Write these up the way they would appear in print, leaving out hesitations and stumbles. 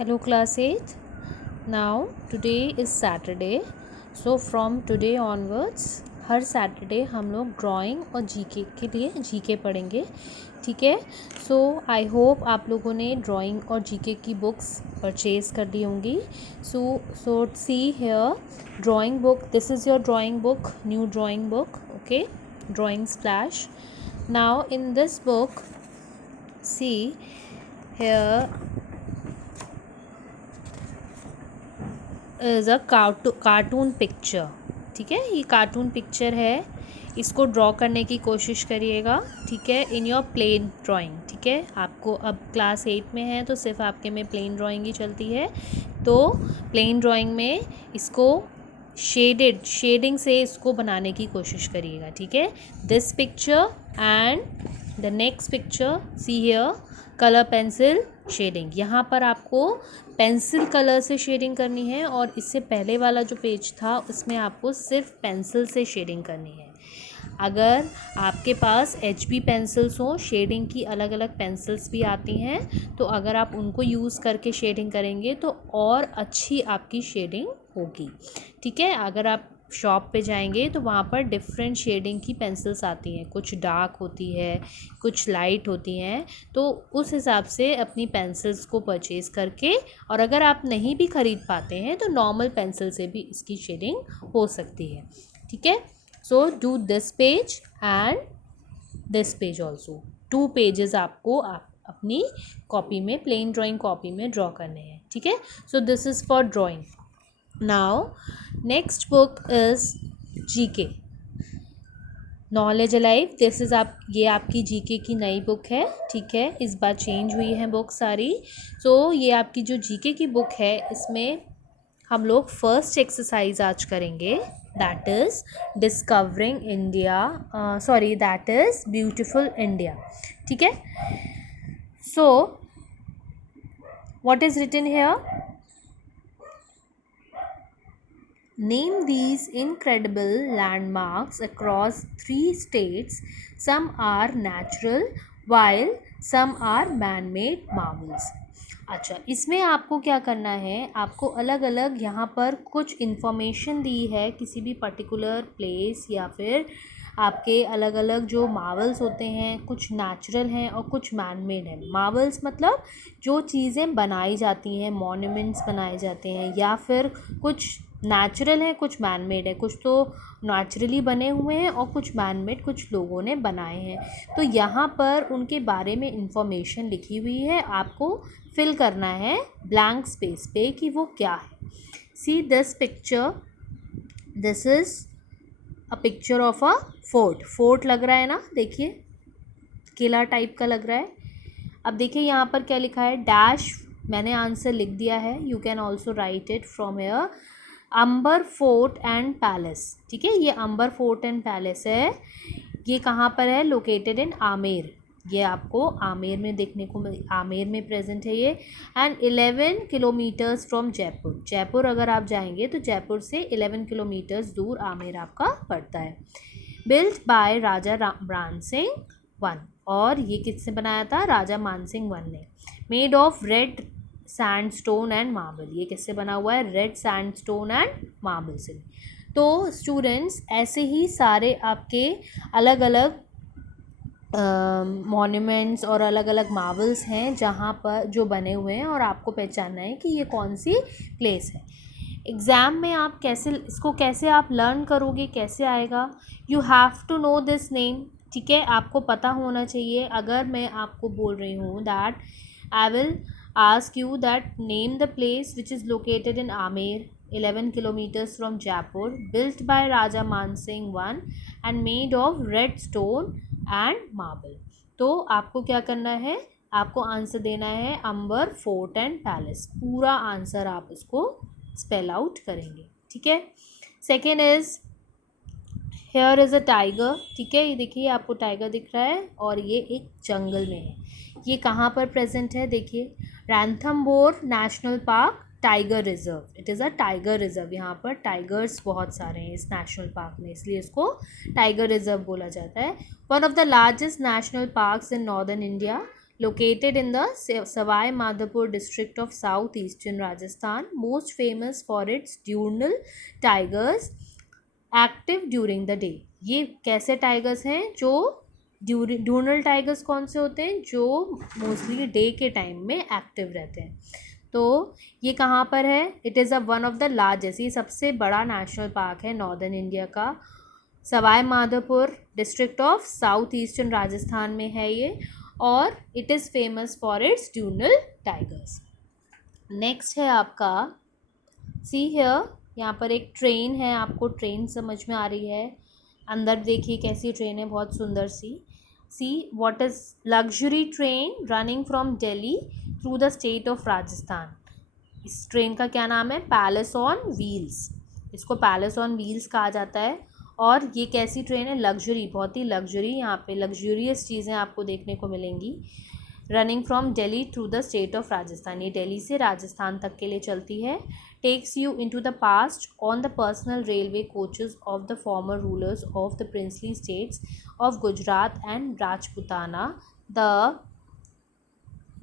Hello class 8. Now today is Saturday. So from today onwards her Saturday हम लोग drawing और GK के लिए जीके पढ़ेंगे. ठीक है. सो आई होप आप लोगों ने ड्राइंग और जीके की बुक्स परचेज़ कर ली होंगी. So see here drawing book. This is your drawing book, new drawing book. Okay, drawing splash. Now in this book see here is a cartoon picture. ठीक है, ये कार्टून पिक्चर है. इसको draw करने की कोशिश करिएगा. ठीक है, इन योर प्लेन ड्राइंग. ठीक है, आपको अब क्लास 8 में है तो सिर्फ आपके में प्लेन ड्राइंग ही चलती है. तो प्लेन ड्राइंग में इसको शेडिंग से इसको बनाने की कोशिश करिएगा. ठीक है, this picture and the next picture see here colour pencil shading. यहाँ पर आपको पेंसिल कलर से शेडिंग करनी है और इससे पहले वाला जो पेज था उसमें आपको सिर्फ पेंसिल से शेडिंग करनी है. अगर आपके पास HB पेंसिल्स हो, शेडिंग की अलग अलग पेंसिल्स भी आती हैं, तो अगर आप उनको यूज़ करके शेडिंग करेंगे तो और अच्छी आपकी शेडिंग होगी. ठीक है, अगर आप शॉप पे जाएंगे तो वहाँ पर डिफरेंट शेडिंग की पेंसिल्स आती हैं. कुछ डार्क होती है, कुछ लाइट होती हैं. तो उस हिसाब से अपनी पेंसिल्स को परचेज़ करके, और अगर आप नहीं भी ख़रीद पाते हैं तो नॉर्मल पेंसिल से भी इसकी शेडिंग हो सकती है. ठीक है, so do this page and this page also. 2 pages आपको अपनी कॉपी में, प्लेन ड्राइंग कॉपी में ड्रॉ करने हैं. ठीक है, so this is for drawing. Now next book is GK, knowledge alive. This is ये आपकी जीके की नई बुक है. ठीक है, इस बार चेंज हुई है बुक सारी. सो ये आपकी जो जीके की बुक है इसमें हम लोग फर्स्ट एक्सरसाइज आज करेंगे. That is discovering India, that is beautiful India. ठीक है, so what is written here? Name these incredible landmarks across 3 states. Some are natural while some are man-made marvels. अच्छा, इसमें आपको क्या करना है, आपको अलग अलग यहाँ पर कुछ इन्फॉर्मेशन दी है किसी भी पर्टिकुलर प्लेस या फिर आपके अलग अलग जो मार्वल्स होते हैं. कुछ नेचुरल हैं और कुछ मैन मेड हैं. मार्वल्स मतलब जो चीज़ें बनाई जाती हैं, मॉन्यूमेंट्स बनाए जाते हैं, या फिर कुछ नेचुरल है, कुछ मैन मेड है. कुछ तो नेचुरली बने हुए हैं और कुछ मैन मेड कुछ लोगों ने बनाए हैं. तो यहाँ पर उनके बारे में इंफॉर्मेशन लिखी हुई है. आपको फिल करना है ब्लैंक स्पेस पे कि वो क्या है. See this picture. This is a picture of a fort लग रहा है ना, देखिए किला टाइप का लग रहा है. अब देखिए यहाँ पर क्या लिखा है, डैश. मैंने आंसर लिख दिया है. You can also write it from here. Amber fort and palace. ठीक है, ये अंबर फोर्ट एंड पैलेस है. ये कहाँ पर है? Located in Amer. ये आपको आमेर में देखने को आमेर में प्रेजेंट है ये. And 11 kilometres from Jaipur. Jaipur अगर आप जाएंगे तो जयपुर से 11 किलोमीटर्स दूर आमेर आपका पड़ता है. Built by Raja Mansingh one. और ये किसने बनाया था? राजा मानसिंह वन ने. Made of red sandstone and marble. ये किससे बना हुआ है? रेड सैंडस्टोन एंड मार्बल से. तो स्टूडेंट्स, ऐसे ही सारे आपके अलग अलग मॉन्यूमेंट्स और अलग अलग मार्वल्स हैं जहाँ पर जो बने हुए हैं, और आपको पहचानना है कि ये कौन सी प्लेस है. एग्ज़ाम में आप कैसे आप लर्न करोगे, कैसे आएगा? You have to know this name. ठीक है, आपको पता होना चाहिए. अगर मैं आपको बोल रही हूँ that I will ask you that name the place which is located in Amer, 11 kilometers from Jaipur, built by Raja Mansingh I and made of red stone and marble. तो आपको क्या करना है, आपको आंसर देना है अंबर फोर्ट एंड पैलेस. पूरा answer आप इसको स्पेल आउट करेंगे. ठीक है. Second is here is a tiger. ठीक है, ये देखिए आपको टाइगर दिख रहा है और ये एक जंगल में है. ये कहाँ पर प्रेजेंट है? देखिए, Ranthambore national park tiger reserve. It is a tiger reserve. यहाँ पर टाइगर्स बहुत सारे हैं इस नेशनल पार्क में, इसलिए इसको टाइगर रिजर्व बोला जाता है. One of the largest national parks in northern India, located in the Savai Madhopur district of southeastern Rajasthan, most famous for its diurnal tigers active during the day. ये कैसे tigers हैं जो diurnal tigers कौन से होते हैं जो mostly day के टाइम में एक्टिव रहते हैं. तो ये कहाँ पर है? It is one of the largest, ये सबसे बड़ा नेशनल पार्क है नॉर्दर्न इंडिया का. Sawai Madhopur district of south eastern Rajasthan में है ये, और it is famous for its diurnal tigers. Next है आपका, सी हियर, यहाँ पर एक ट्रेन है. आपको ट्रेन समझ में आ रही है? अंदर देखिए कैसी ट्रेन है, बहुत सुंदर सी. See what is luxury train running from Delhi through the state of Rajasthan. इस ट्रेन का क्या नाम है? Palace on wheels. इसको पैलेस ऑन व्हील्स कहा जाता है. और ये कैसी ट्रेन है? लग्जरी, बहुत ही लग्जरी. यहाँ पे लग्जूरियस चीज़ें आपको देखने को मिलेंगी. Running from Delhi through the state of Rajasthan, ये दिल्ली से राजस्थान तक के लिए चलती है. Takes you into the past on the personal railway coaches of the former rulers of the princely states of Gujarat and Rajputana, the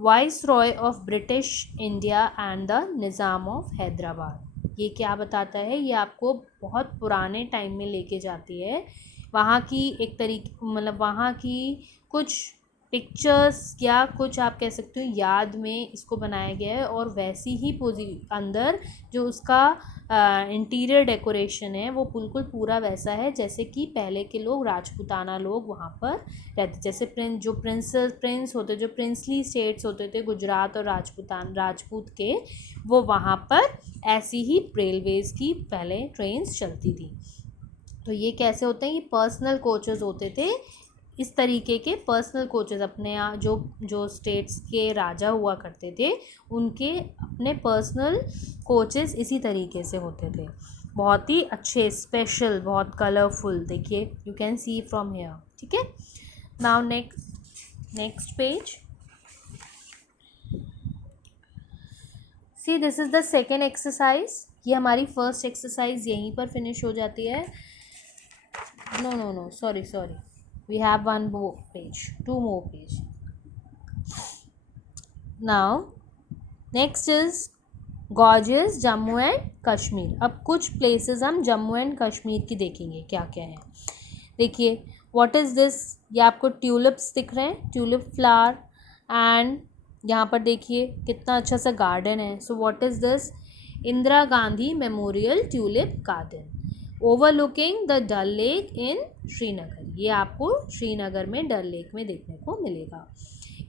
viceroy of British India and the Nizam of Hyderabad. ये क्या बताता है? ये आपको बहुत पुराने टाइम में लेके जाती है. वहाँ की एक तरीके, मतलब वहाँ की कुछ पिक्चर्स या कुछ आप कह सकते हो याद में इसको बनाया गया है. और वैसी ही अंदर जो उसका इंटीरियर डेकोरेशन है वो बिल्कुल पूरा वैसा है जैसे कि पहले के लोग राजपूताना लोग वहाँ पर रहते. जैसे प्रिंस होते, जो प्रिंसली स्टेट्स होते थे गुजरात और राजपूत के, वो वहाँ पर ऐसी ही रेलवेज़ की पहले ट्रेन्स चलती थी. तो ये कैसे होते हैं? ये पर्सनल कोचेस होते थे. इस तरीके के पर्सनल कोचेस अपने यहाँ जो स्टेट्स के राजा हुआ करते थे उनके अपने पर्सनल कोचेस इसी तरीके से होते थे. बहुत ही अच्छे, स्पेशल, बहुत कलरफुल. देखिए, you can C from here. ठीक है. Now next page. See this is the second exercise. ये हमारी फर्स्ट एक्सरसाइज यहीं पर फिनिश हो जाती है. No sorry, we have one more page, two more page. Now next is gorgeous Jammu and Kashmir. अब कुछ प्लेसेस हम जम्मू एंड कश्मीर की देखेंगे क्या क्या है. देखिए, व्हाट इज़ दिस? ये आपको ट्यूलिप्स दिख रहे हैं, ट्यूलिप फ्लावर. एंड यहाँ पर देखिए कितना अच्छा सा गार्डन है. So what is this? Indira Gandhi memorial tulip garden overlooking the Dal lake in Srinagar. ये आपको श्रीनगर में डल लेक में देखने को मिलेगा.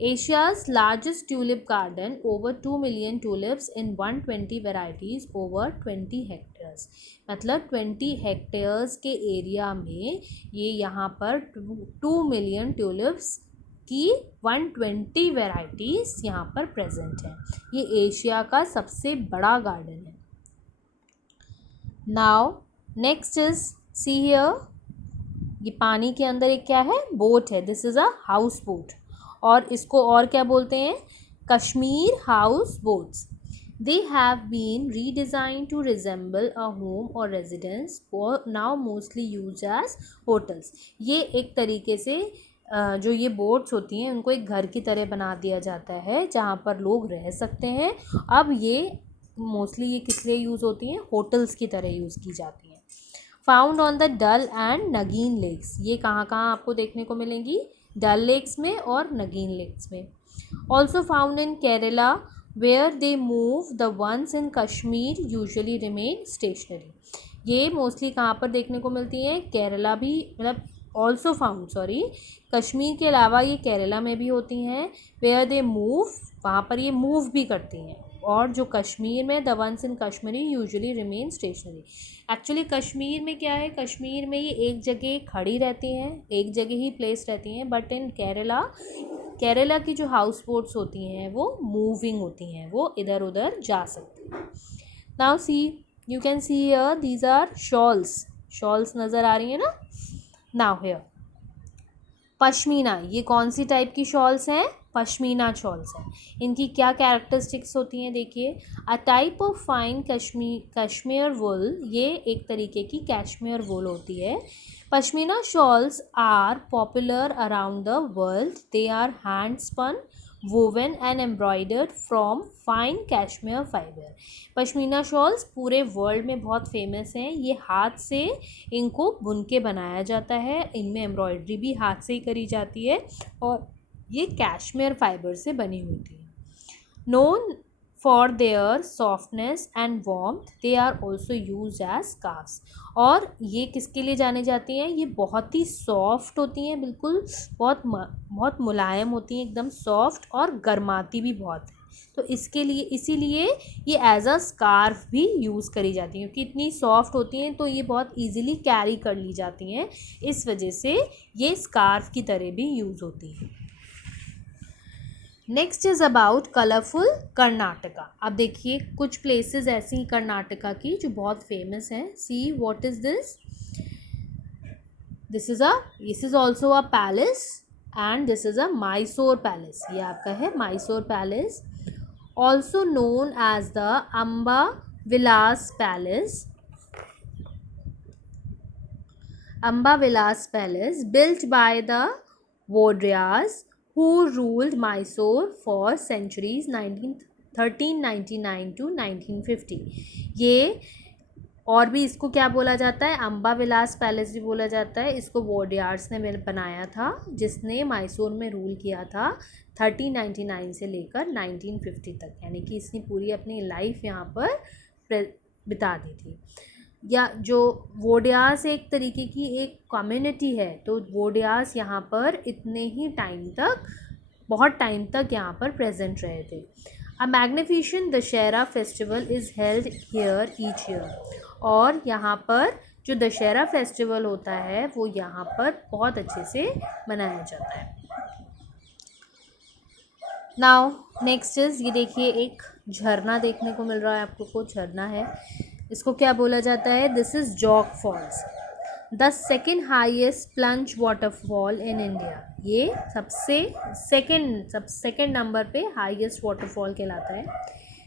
Asia's largest tulip garden, over 2 million tulips in 120 varieties over 20 hectares. मतलब 20 हेक्टेयर्स के एरिया में ये यहाँ पर 2 मिलियन ट्यूलिप्स की 120 वेराइटीज़ यहाँ पर प्रेजेंट हैं. ये एशिया का सबसे बड़ा गार्डन है. Now next is, see here, ये पानी के अंदर एक क्या है? बोट है. This is a house boat. और इसको और क्या बोलते हैं? Kashmir house boats. They have been redesign to resemble a home और रेजिडेंस, और now mostly use as hotels. ये एक तरीके से जो ये बोट्स होती हैं उनको एक घर की तरह बना दिया जाता है जहाँ पर लोग रह सकते हैं. अब ये मोस्टली ये किस लिए यूज़ होती हैं? होटल्स की तरह यूज़ की जाती हैं. Found on the Dal and Nagin lakes. ये कहाँ कहाँ आपको देखने को मिलेंगी? डल लेक्स में और नगीन लेक्स में. Also found in Kerala where they move. The ones in Kashmir usually remain stationary. ये मोस्टली कहाँ पर देखने को मिलती हैं? केरला भी, मतलब ऑल्सो फाउंड, सॉरी, कश्मीर के अलावा ये केरला में भी होती हैं. वेयर दे मूव, वहाँ पर ये मूव भी करती हैं. और जो कश्मीर में, the ones in Kashmiri usually remain stationary. Actually Kashmir में क्या है? कश्मीर में ये एक जगह खड़ी रहती हैं, एक जगह ही प्लेस रहती हैं. बट इन केरला की जो हाउस बोट्स होती हैं वो मूविंग होती हैं, वो इधर उधर जा सकती हैं. Now see, you can see here, these are shawls नज़र आ रही है ना. Now here pashmina. ये कौन सी टाइप की शॉल्स हैं? पश्मीना शॉल्स हैं. इनकी क्या कैरेक्टरिस्टिक्स होती हैं? देखिए, a type of fine Kashmir wool. ये एक तरीके की कैश्मीर वुल होती है. Pashmina shawls are popular around the world. They are hand spun woven and embroidered from fine cashmere fiber. Pashmina shawls पूरे वर्ल्ड में बहुत फेमस हैं. ये हाथ से इनको बुन के बनाया जाता है. इनमें एम्ब्रॉयडरी भी हाथ से ही करी जाती है और ये कैशमेयर फाइबर से बनी होती है. Known for their softness and warmth, they are also used as scarves. और ये किसके लिए जाने जाती हैं? ये बहुत ही सॉफ्ट होती हैं, बिल्कुल बहुत मुलायम होती हैं, एकदम सॉफ्ट, और गर्माती भी बहुत है. तो इसके लिए इसीलिए ये एज अ स्कार्फ भी यूज़ करी जाती हैं, क्योंकि इतनी सॉफ्ट होती हैं तो ये बहुत ईजिली कैरी कर ली जाती हैं. इस वजह से ये स्कार्फ की तरह भी यूज़ होती हैं. Next is about colourful Karnataka. अब देखिए कुछ प्लेसेस ऐसी कर्नाटका की जो बहुत फेमस हैं. See what is this. This is also a palace and this is a Mysore palace. ये आपका है Mysore palace, also known as the Amba Vilas palace. Amba Vilas Palace, built by the Vodryas, who ruled Mysore for centuries 1399 to 1950. ये और भी इसको क्या बोला जाता है? अम्बा विलास पैलेस भी बोला जाता है. इसको वोडियार्स ने बनाया था, जिसने मैसूर में रूल किया था 1399 से लेकर 1950 तक. यानी कि इसने पूरी अपनी लाइफ यहाँ पर बिता दी थी. या जो वोडियास एक तरीके की एक कम्युनिटी है, तो वोडियास यहाँ पर इतने ही टाइम तक, बहुत टाइम तक यहाँ पर प्रेजेंट रहे थे. अ magnificent Dussehra festival is held hear each year. और यहाँ पर जो दशहरा फेस्टिवल होता है वो यहाँ पर बहुत अच्छे से मनाया जाता है. नाउ नेक्स्ट इज़, ये देखिए एक झरना देखने को मिल रहा है आपको. को झरना है, इसको क्या बोला जाता है? This is Jog falls, the second highest plunge waterfall in India. ये सेकेंड नंबर पे हाईएस्ट वाटरफॉल कहलाता है.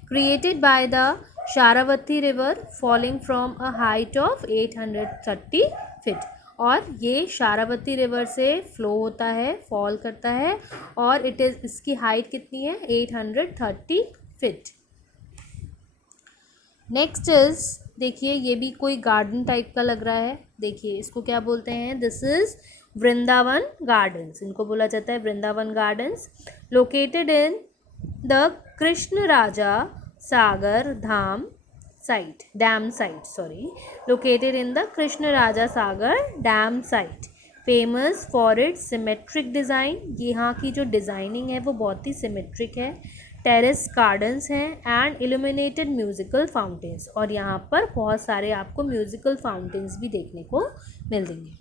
Created by the Sharavati river falling from a height of 830 feet. और ये शारावती रिवर से फ्लो होता है, फॉल करता है, और इसकी हाइट कितनी है? 830 फीट. नेक्स्ट इज़, देखिए ये भी कोई गार्डन टाइप का लग रहा है. देखिए इसको क्या बोलते हैं? This is Vrindavan gardens. इनको बोला जाता है Vrindavan gardens. Located in the Krishna Raja Sagar dam site. Located in the Krishna Raja Sagar dam site. Famous for its symmetric design. यहाँ की जो डिज़ाइनिंग है वो बहुत ही सिमेट्रिक है. टेरेस गार्डन्स हैं एंड इल्यूमिनेटेड म्यूज़िकल फाउंटेन्स. और यहाँ पर बहुत सारे आपको म्यूज़िकल फाउंटेन्स भी देखने को मिल देंगे.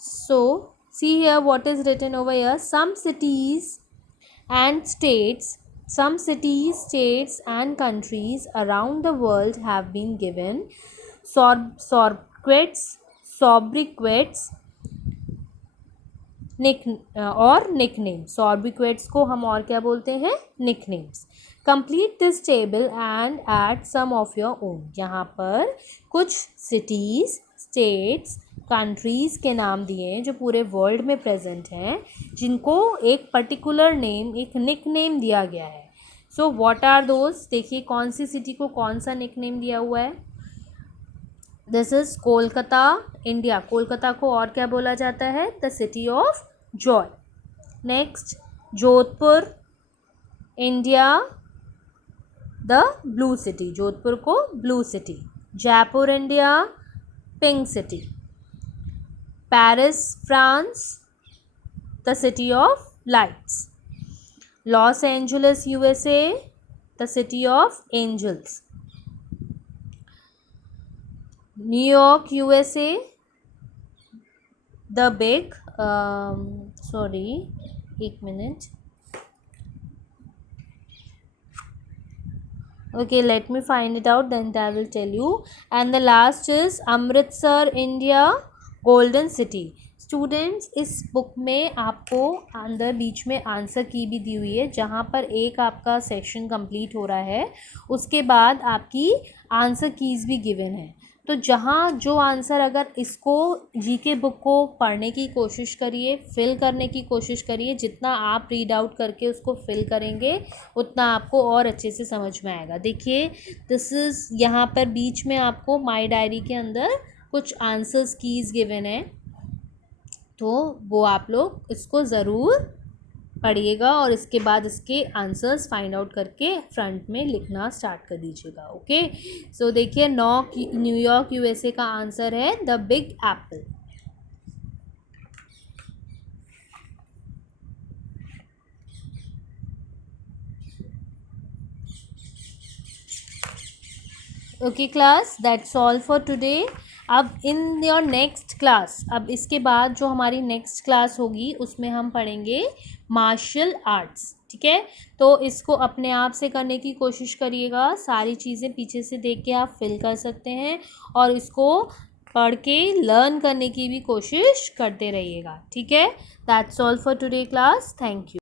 So see here what is written over here. Some cities, states and countries around the world have been given sobriquets और निकनेम. सॉर्बिक्वेट्स को हम और क्या बोलते हैं? Nicknames. Complete this table and add some of your own. यहाँ पर कुछ सिटीज़, स्टेट्स, कंट्रीज़ के नाम दिए हैं जो पूरे वर्ल्ड में प्रेजेंट हैं, जिनको एक पर्टिकुलर नेम, एक निकनेम दिया गया है. So what are those? देखिए कौन सी सिटी को कौन सा निकनेम दिया हुआ है. This is Kolkata, India. Kolkata को और क्या बोला जाता है? The city of joy. Next Jodhpur, India, the blue city. Jodhpur को blue city. Jaipur, India, pink city. Paris, France, the city of lights. Los Angeles, USA, the city of angels. New York, USA, the big एक मिनट. Okay, let me find it out, then I will tell you. And the last is Amritsar, India, Golden City. Students, इस book में आपको अंदर बीच में answer की भी दी हुई है, जहाँ पर एक आपका सेक्शन कंप्लीट हो रहा है, उसके बाद आपकी आंसर कीज़ भी गिवन है. तो जहाँ जो आंसर, अगर इसको जीके बुक को पढ़ने की कोशिश करिए, फिल करने की कोशिश करिए, जितना आप रीड आउट करके उसको फिल करेंगे उतना आपको और अच्छे से समझ में आएगा। देखिए दिस इज़, यहाँ पर बीच में आपको माय डायरी के अंदर कुछ आंसर्स कीज गिवन है, तो वो आप लोग इसको ज़रूर पढ़िएगा और इसके बाद इसके आंसर्स फाइंड आउट करके फ्रंट में लिखना स्टार्ट कर दीजिएगा। ओके, सो देखिए न्यूयॉर्क यूएसए का आंसर है the big Apple. Okay class, that's all for today. अब इन योर नेक्स्ट क्लास, अब इसके बाद जो हमारी नेक्स्ट क्लास होगी उसमें हम पढ़ेंगे मार्शल आर्ट्स। ठीक है, तो इसको अपने आप से करने की कोशिश करिएगा, सारी चीज़ें पीछे से देख के आप फिल कर सकते हैं और इसको पढ़ के लर्न करने की भी कोशिश करते रहिएगा। ठीक है, that's all for today class, thank you.